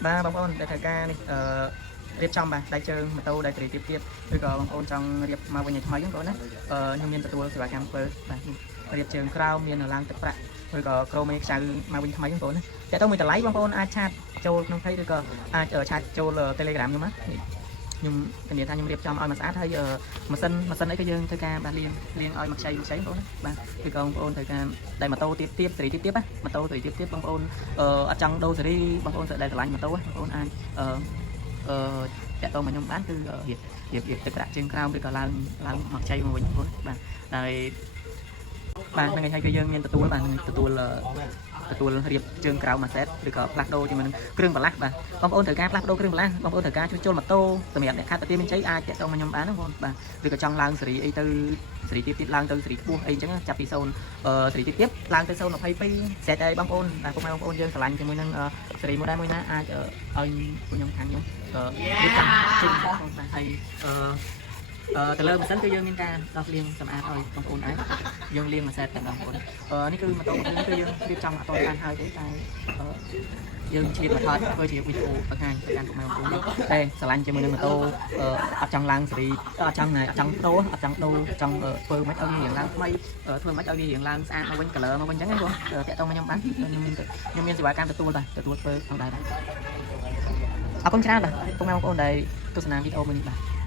ba bóng ôn để thời ca đi riệp trong bà đại trường mà tôi đại tỷ tiếp tiếp rồi có bóng ôn trong riệp mà vừa nhảy thoái những có đấy nhưng miền tôi sẽ camper và riệp trường crown miền ở làng tập bạc rồi có chrome sao mà vừa thoái những có đấy để tôi mìnhจะ like บางคนอาchat ចូលក្នុង page ឬក៏អាច chat ចូល Telegram ខ្ញុំណាខ្ញុំធានាថាខ្ញុំរៀបចំឲ្យមកស្អាតហើយម៉ាស៊ីនអីក៏យើងធ្វើការបាទលាងឲ្យមកខ្ចីបងប្អូនបាទគឺបងប្អូនត្រូវការដែលម៉ូតូទៀតសេរីទៀតណាម៉ូតូសេរីទៀតបងប្អូនអត់ចង់ដូរសេរីបងប្អូនដែលឆ្លាញ់ម៉ូតូបងប្អូនអាចតាក់ទងមកខ្ញុំបានគឺរៀបទឹកប្រាក់ជើងក្រោមឬក៏ឡើងមកខ្ចីមកវិញបងប្អូនបាទហើយបាទហ្នឹងហើយគឺយើងមានទទួលរៀបជើងក្រៅមួយសេតឬក៏ផ្លាស់ដូរជាមួយនឹងគ្រឿងបន្លាស់បាទបងប្អូនត្រូវការផ្លាស់ដូរគ្រឿងបន្លាស់បងប្អូនត្រូវការជួសជុលម៉ូតូសម្រាប់អ្នកខាត់ទាមានជ័យអាចតាក់ទងមកខ្ញុំបានណាបងប្អូនបាទឬក៏ចង់ឡើងសេរីអីទៅសេរីទៀតឡើងទៅសេរីខ្ពស់អីចឹងចាប់ពី0សេរីទៀតឡើងទៅ022សេតឲ្យបងប្អូនតែពុកម៉ែបងប្អូនយើងឆ្លាញ់ជាមួយនឹងសេរីមួយដែរមួយណាអាចឲ្យពួកខ្ញុំខាងខ្ញុំរៀបចំជិះបងបាទហើយទៅលើម៉ាស៊ីនគឺយើងមានការដោះលាងសម្អាតឲ្យបងប្អូនដែរយើងលាងមួយសេតតែបងប្អូននេះគឺម៉ូតូគឺយើងរៀបចំអត់បានហើយទេតែយើងឆ្លៀតមកថតធ្វើជាវីដេអូបង្ហាញទៅកាន់ពុកម៉ែបងប្អូនតែស្រឡាញ់ជាមួយនឹងម៉ូតូអត់ចង់ឡើងសេរីអត់ចង់ដូរចង់ធ្វើមិនឲ្យរៀងឡើងថ្មីធ្វើមិនឲ្យរៀងឡើងស្អាតមកវិញ color មកវិញអញ្ចឹងណាបងតាក់ទងមកខ្ញុំបានខ្ញុំមានសេវាកម្មទទួលធ្វើផងដែរអរគុណច្រើនបាទពុកម៉ែបងប្អូនដែលទស្សនាវីដេអូមួយនេះបាទ